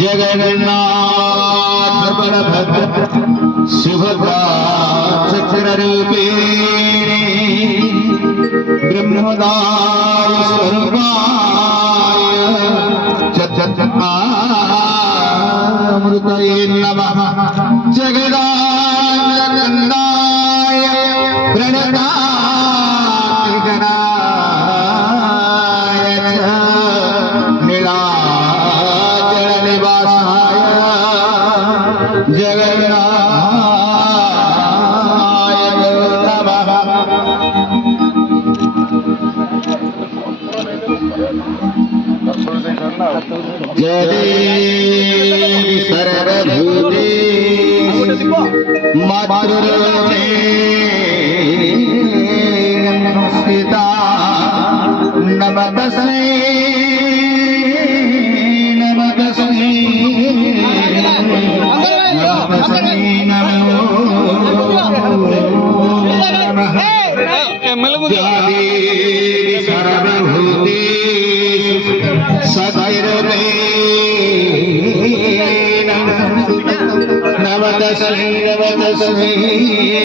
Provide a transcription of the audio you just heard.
जगन्नाथ बलभद्र सुभद्रा चक्ररूपे ब्रह्मदाय स्वरूपाय अमृतये नमः। जगदानंदाय प्रणताय नीलाचल निवासाय जगन्नाथाय नमः। जय देवी सर्वभूतेषु मातृरूपेण संस्थिता नमस्तस्मै नमस्तस्मै नमस्तस्मै नमो नमः। जय देवी सर्वभूतेषु सदैव नमस्तस्मै नमस्तस्मै।